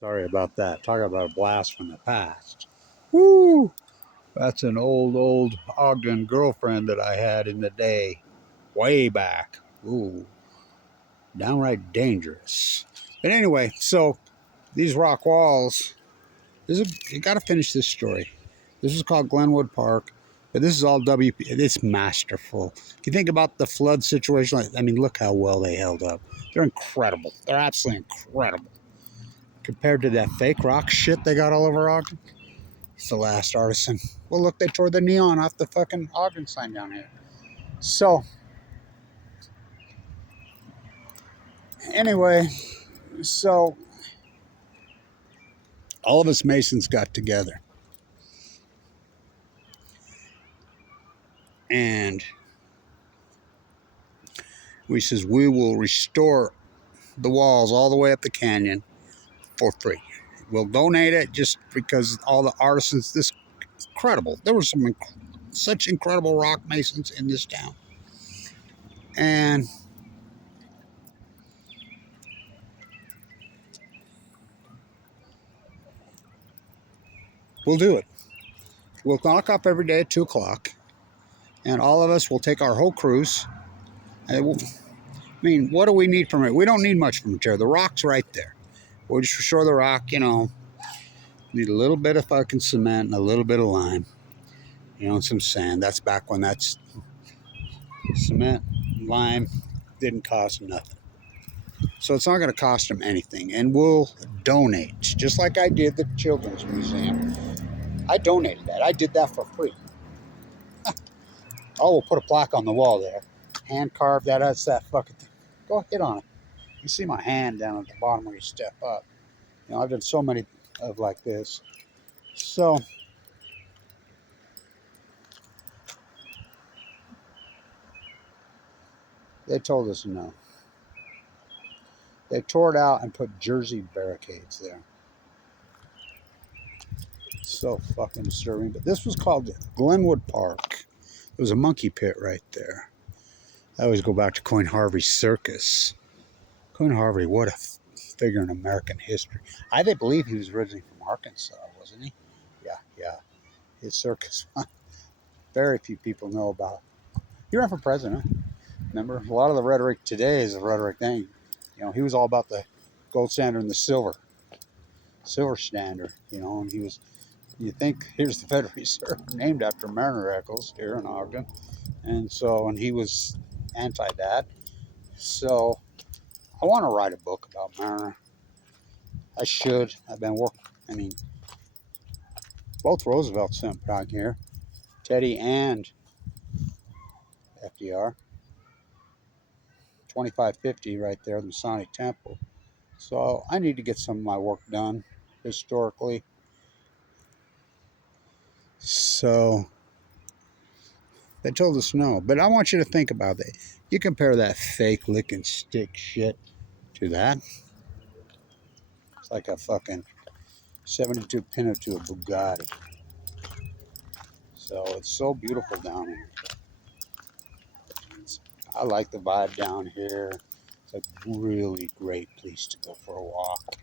Sorry about that. Talk about a blast from the past. Woo! That's an old Ogden girlfriend that I had in the day, way back. Ooh, downright dangerous. But anyway, so these rock walls. You got to finish this story. This is called Glenwood Park, but this is all WP. It's masterful. If you think about the flood situation, I mean, look how well they held up. They're incredible. They're absolutely incredible compared to that fake rock shit they got all over Ogden. It's the last artisan. Well, look, they tore the neon off the fucking Ogden sign down here. So, anyway, so all of us Masons got together and we says we will restore the walls all the way up the canyon for free. We'll donate it just because all the artisans, this incredible. There were such incredible rock masons in this town. And we'll do it. We'll knock up every day at 2 o'clock. And all of us will take our whole cruise. And I mean, what do we need from it? We don't need much from it here. The rock's right there. We'll just restore the rock, Need a little bit of fucking cement and a little bit of lime, and some sand. That's back when that's cement, lime didn't cost nothing. So it's not going to cost them anything. And we'll donate, just like I did the Children's Museum. I donated that. I did that for free. Oh, we'll put a plaque on the wall there. Hand carved that. That's that fucking thing. Go hit on it. You see my hand down at the bottom where you step up. I've done so many of like this. So they told us no. They tore it out and put Jersey barricades there. So fucking disturbing. But this was called Glenwood Park. There was a monkey pit right there. I always go back to Coin Harvey's circus. Coin Harvey, what a figure in American history. I believe he was originally from Arkansas, wasn't he? Yeah. His circus. Very few people know about. He ran for president. Remember, a lot of the rhetoric today is the rhetoric thing. He was all about the gold standard and the silver standard. And he was. You think here's the Federal Reserve named after Mariner Eccles here in Ogden, and he was anti that. So I want to write a book about Mariner. I should. I've been working. I mean, both Roosevelts sent down here, Teddy and FDR. 2550 right there, the Masonic Temple. So I need to get some of my work done historically. So they told us no. But I want you to think about it. You compare that fake lick and stick shit to that. It's like a fucking 72 Pinto to a Bugatti. So it's so beautiful down here. I like the vibe down here. It's a really great place to go for a walk.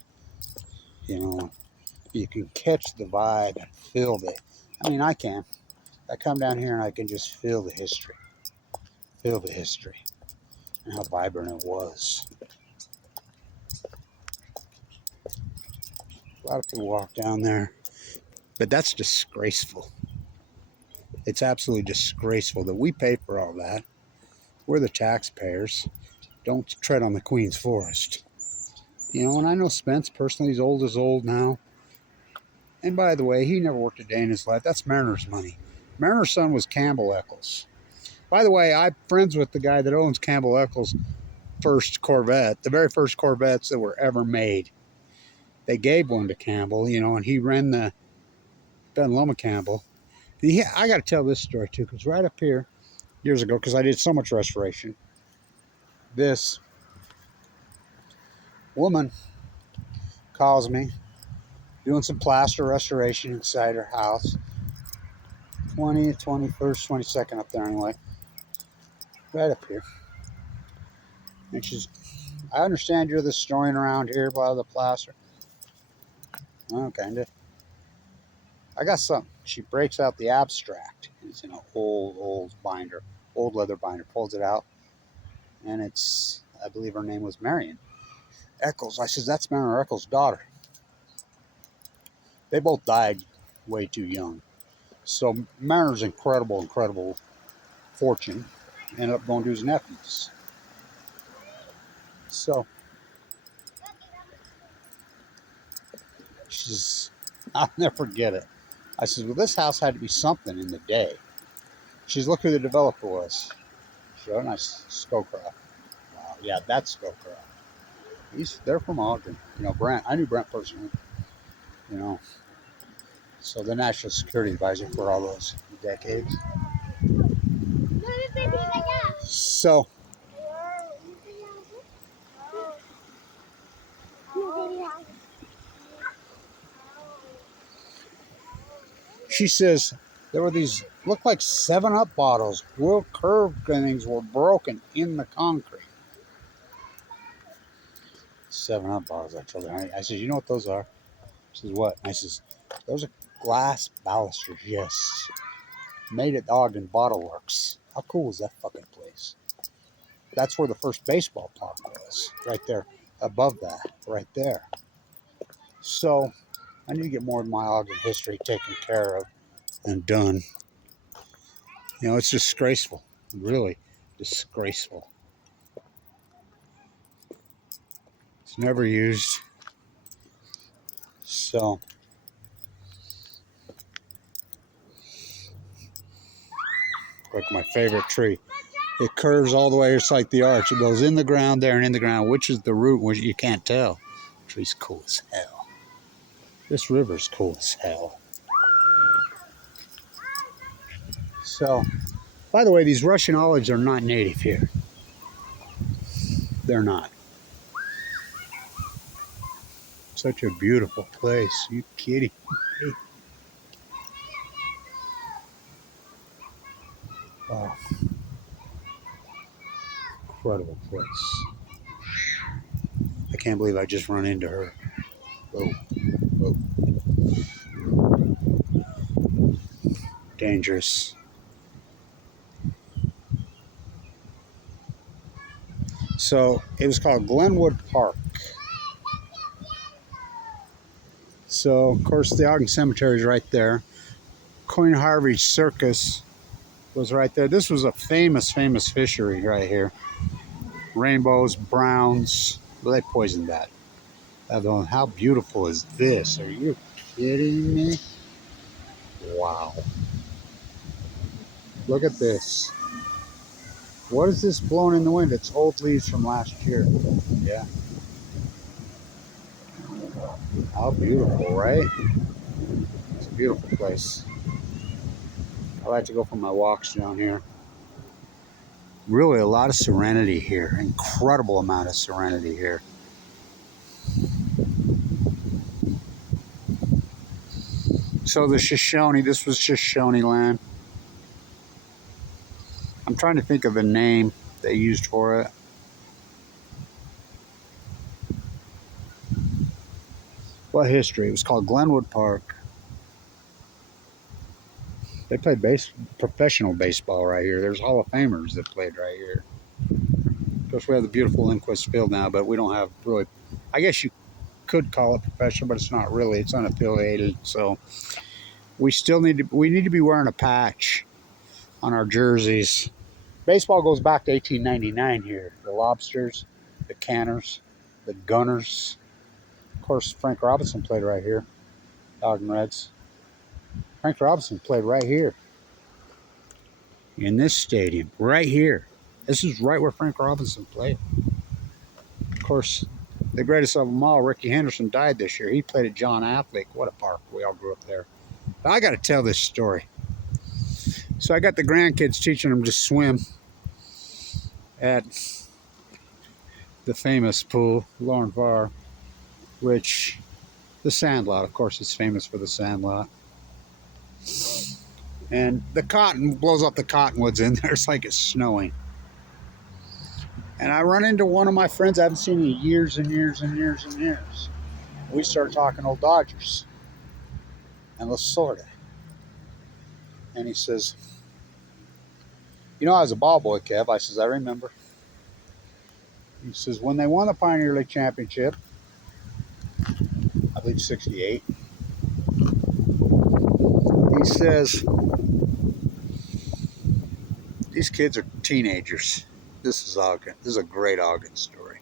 You can catch the vibe and feel it. I mean, I can. I come down here and I can just feel the history. Feel the history and how vibrant it was. A lot of people walk down there, but that's disgraceful. It's absolutely disgraceful that we pay for all that. We're the taxpayers. Don't tread on the Queen's forest. And I know Spence personally, he's old as old now. And by the way, he never worked a day in his life. That's Mariner's money. Mariner's son was Campbell Eccles. By the way, I'm friends with the guy that owns Campbell Eccles' first Corvette, the very first Corvettes that were ever made. They gave one to Campbell, and he ran the Ben Loma Campbell. I got to tell this story too, because right up here, years ago, because I did so much restoration, this woman calls me, doing some plaster restoration inside her house. 20th, 21st, 22nd up there anyway. Right up here. And I understand you're the historian around here by the plaster. Oh, kinda. I got something. She breaks out the abstract. It's in an old binder, old leather binder. Pulls it out, and it's, I believe her name was Marion Eccles. I says, that's Marion Eccles' daughter. They both died way too young. So Mariner's incredible fortune ended up going to his nephews. So she's, I'll never forget it. I said, well, this house had to be something in the day. She's, look who the developer was. Show a nice Scowcroft. Wow, yeah, that's Scowcroft. They're from Ogden. You know, Brent. I knew Brent personally. You know, so the National Security Advisor for all those decades. So she says there were these, looked like 7-Up bottles. Real curved things were broken in the concrete. 7-Up bottles, I told her. I said, you know what those are? She says, what? I says, those are glass balusters, yes. Made at Ogden Bottle Works. How cool is that fucking place? That's where the first baseball park was. Right there. Above that. Right there. So, I need to get more of my Ogden history taken care of and done. You know, it's disgraceful. Really disgraceful. It's never used. So, like my favorite tree. It curves all the way. It's like the arch. It goes in the ground there and in the ground, which is the root, which you can't tell. The tree's cool as hell. This river's cool as hell. So, by the way, these Russian olives are not native here. They're not. Such a beautiful place. You kidding me? Oh, incredible place. I can't believe I just run into her. Whoa, whoa. Dangerous. So it was called Glenwood Park. So of course the Ogden Cemetery is right there. Queen Harvey Circus was right there. This was a famous fishery right here. Rainbows, browns. Well, they poisoned that. How beautiful is this? Are you kidding me? Wow. Look at this. What is this blowing in the wind? It's old leaves from last year. Yeah. How beautiful, right? It's a beautiful place. I like to go for my walks down here. Really a lot of serenity here. Incredible amount of serenity here. So the Shoshone, this was Shoshone land. I'm trying to think of the name they used for it. What history? It was called Glenwood Park. They played professional baseball right here. There's Hall of Famers that played right here. Of course, we have the beautiful Lindquist Field now, but we don't have really, I guess you could call it professional, but it's not really. It's unaffiliated. So we need to be wearing a patch on our jerseys. Baseball goes back to 1899 here. The Lobsters, the Canners, the Gunners. Of course, Frank Robinson played right here. Ogden Reds. Frank Robinson played right here. In this stadium. Right here. This is right where Frank Robinson played. Of course, the greatest of them all, Ricky Henderson, died this year. He played at John Affleck. What a park. We all grew up there. But I got to tell this story. So I got the grandkids teaching them to swim at the famous pool, Lorin Farr, which the Sandlot, of course, is famous for the Sandlot. And the cotton blows off the cottonwoods in there. It's like it's snowing. And I run into one of my friends I haven't seen in years and years and years and years. we started talking old Dodgers and Lasorda. And he says, you know, I was a ball boy, Kev. I says, I remember. He says, when they won the Pioneer League Championship, I believe 68, he says, these kids are teenagers. This is Ogden. This is a great Ogden story.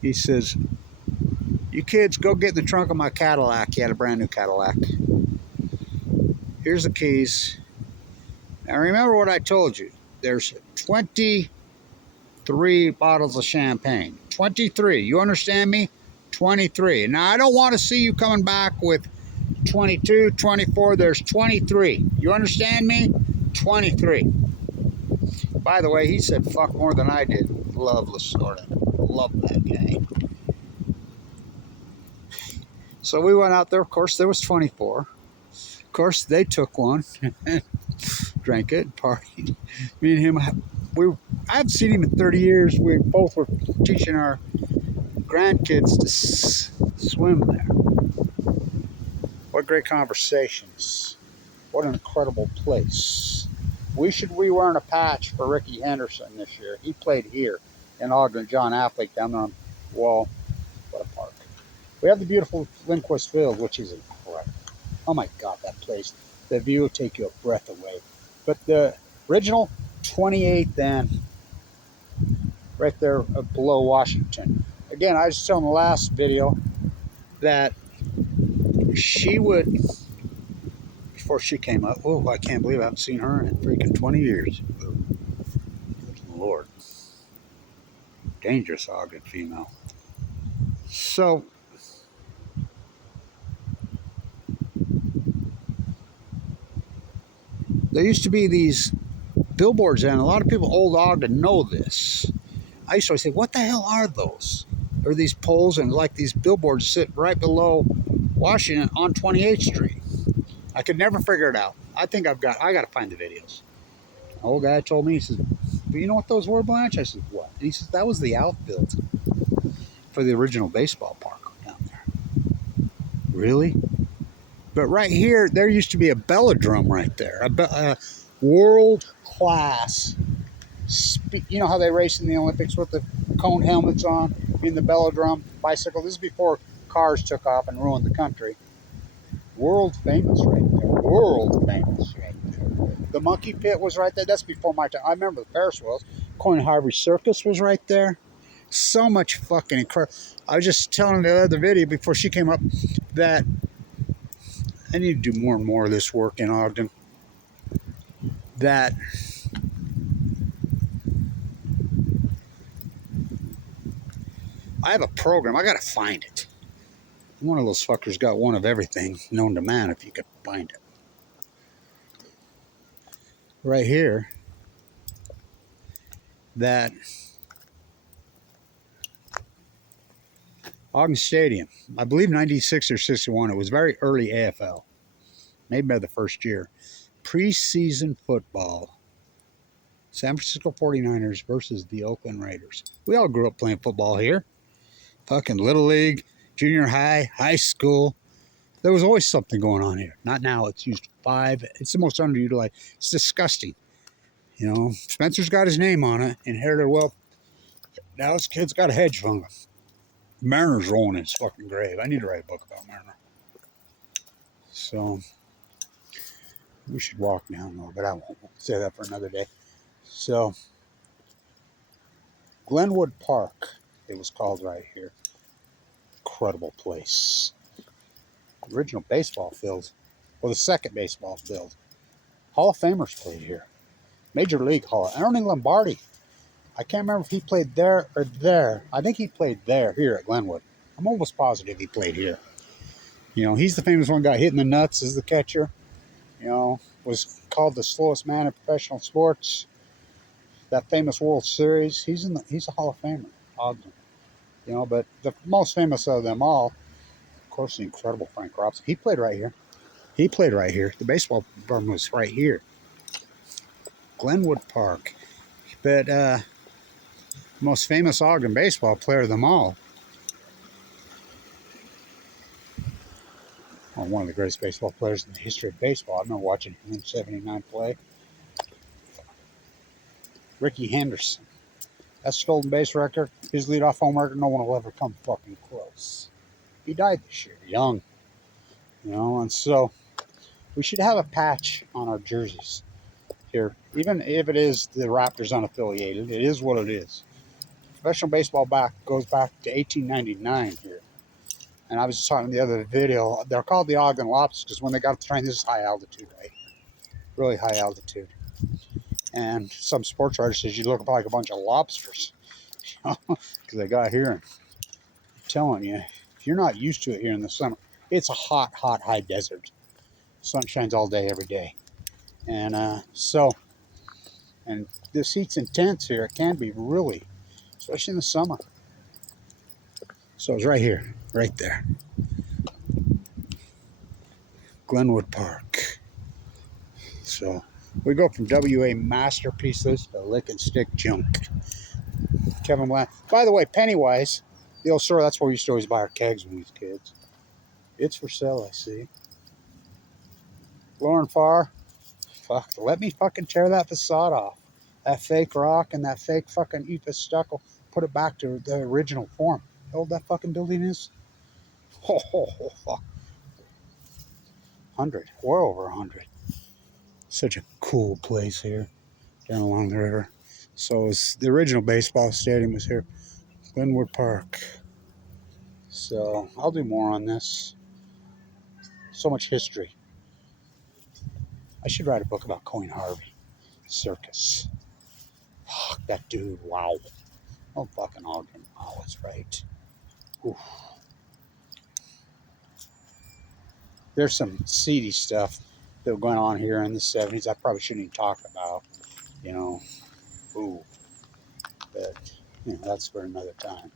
He says, you kids, go get in the trunk of my Cadillac. He had a brand new Cadillac. Here's the keys. Now remember what I told you. There's 23 bottles of champagne. 23. You understand me? 23. Now I don't want to see you coming back with 22, 24. There's 23. You understand me? 23. By the way, he said fuck more than I did. Love Lasorda. Love that guy. So we went out there. Of course, there was 24. Of course, they took one, drank it, partied. Me and him, I haven't seen him in 30 years. We both were teaching our grandkids to swim there. What great conversations. What an incredible place. We should be wearing a patch for Ricky Henderson this year. He played here in Ogden. John Affleck down on the wall. What a park. We have the beautiful Lindquist Field, which is incredible. Oh my God, that place. The view will take your breath away. But the original 28th and right there below Washington. Again, I was telling the last video that she would, before she came up, oh, I can't believe I haven't seen her in freaking 20 years. Good Lord. Dangerous Ogden female. So, there used to be these billboards, and a lot of people old Ogden know this. I used to always say, what the hell are those? There are these poles and like these billboards sit right below Washington on 28th Street. I could never figure it out. I think I got to find the videos. An old guy told me, he says, do you know what those were, Blanche? I said, what? And he says, that was the outfield for the original baseball park down there. Really? But right here, there used to be a velodrome right there. A world-class, you know how they race in the Olympics with the cone helmets on in the velodrome bicycle? This is before cars took off and ruined the country. World famous right there. World famous right there. The monkey pit was right there. That's before my time. I remember the Ferris wheels. Coin Harvey Circus was right there. So much fucking incredible. I was just telling the other video before she came up that I need to do more and more of this work in Ogden. That I have a program. I got to find it. One of those fuckers got one of everything known to man if you could find it. Right here, that Ogden Stadium, I believe 96 or 61, it was very early AFL, maybe by the first year. Preseason football. San Francisco 49ers versus the Oakland Raiders. We all grew up playing football here. Fucking Little League, junior high, high school. There was always something going on here. Not now. It's used 5. It's the most underutilized. It's disgusting. You know, Spencer's got his name on it. Inherited wealth. Now his kid's got a hedge fund. Mariner's rolling in his fucking grave. I need to write a book about Mariner. So, we should walk down though, but I won't. We'll say that for another day. So, Glenwood Park, it was called right here. Incredible place. Original baseball field. Well, the second baseball field. Hall of Famers played here. Major League Hall. Ernie Lombardi. I can't remember if he played there or there. I think he played there, here at Glenwood. I'm almost positive he played here. You know, he's the famous one, got hit in the nuts as the catcher. You know, was called the slowest man in professional sports. That famous World Series. He's a Hall of Famer, Ogden. You know, but the most famous of them all, of course, the incredible Frank Robinson. He played right here. He played right here. The baseball berm was right here. Glenwood Park. But most famous Ogden baseball player of them all, Oh, one of the greatest baseball players in the history of baseball. I remember watching him in '79 play. Ricky Henderson. That stolen base record, his leadoff home record, no one will ever come fucking close. He died this year, young. And so we should have a patch on our jerseys here. Even if it is the Raptors unaffiliated, it is what it is. Professional baseball goes back to 1899 here. And I was just talking in the other video, they're called the Ogden Lobsters because when they got to train, this is high altitude, right? Really high altitude. And some sports writers says you look like a bunch of lobsters, because they got here. And I'm telling you, if you're not used to it here in the summer, it's a hot, hot, high desert. Sun shines all day, every day. And and this heat's intense here. It can be really, especially in the summer. So it's right here, right there. Glenwood Park. So we go from WA masterpieces to lick and stick junk. Kevin Blanch. By the way, Pennywise, the old store, that's where we used to always buy our kegs when we was kids. It's for sale, I see. Lorin Farr. Fuck, let me fucking tear that facade off. That fake rock and that fake fucking EPA stucco. Put it back to the original form. How old that fucking building is? Oh, 100. We're over 100. Such a cool place here down along the river. So the original baseball stadium was here. Glenwood Park. So I'll do more on this. So much history. I should write a book about Coin Harvey Circus. Fuck, that dude, wow. Oh, fucking Ogden. Oh, that's right. Oof. There's some seedy stuff that was going on here in the 70s I probably shouldn't even talk about, Ooh. But, that's for another time.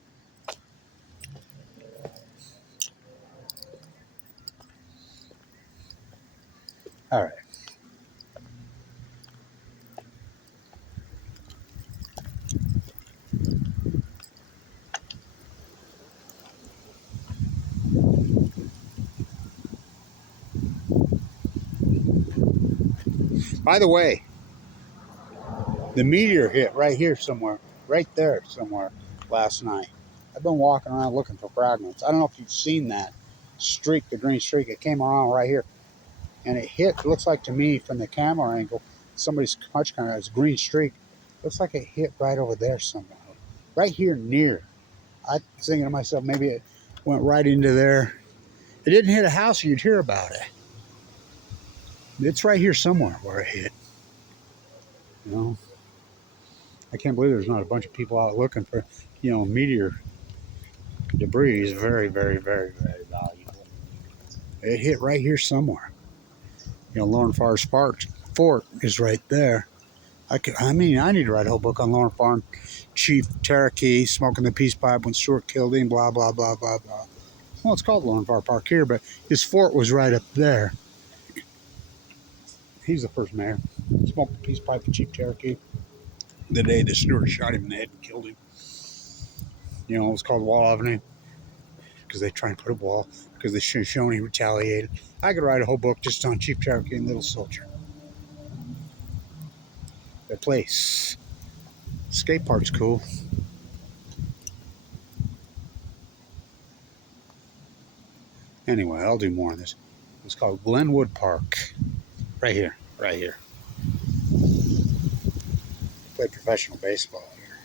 All right. By the way, the meteor hit right here somewhere, right there somewhere last night. I've been walking around looking for fragments. I don't know if you've seen that streak, the green streak. It came around right here, and it hit. It looks like to me from the camera angle, somebody's punch camera, it's green streak. Looks like it hit right over there somewhere, right here near. I was thinking to myself, maybe it went right into there. It didn't hit a house, you'd hear about it. It's right here somewhere where it hit. I can't believe there's not a bunch of people out looking for, meteor debris is very, very, very, very valuable. It hit right here somewhere. Lorin Farr's fort is right there. I need to write a whole book on Lorin Farr, Chief Cherokee, smoking the peace pipe when Stewart killed him, blah, blah, blah, blah, blah. Well, it's called Lorin Farr Park here, but his fort was right up there. He's the first mayor. Smoked the peace pipe with Chief Cherokee the day that Stewart shot him in the head and killed him. It was called Wall Avenue because they tried to put a wall because they should have shown he retaliated. I could write a whole book just on Chief Cherokee and Little Soldier. Their place. Skate park's cool. Anyway, I'll do more on this. It's called Glenwood Park. Right here. Right here. Played professional baseball here.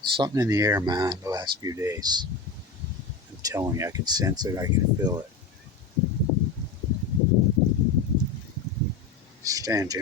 Something in the air, man, the last few days. I'm telling you, I can sense it. I can feel it. Stand, Jim.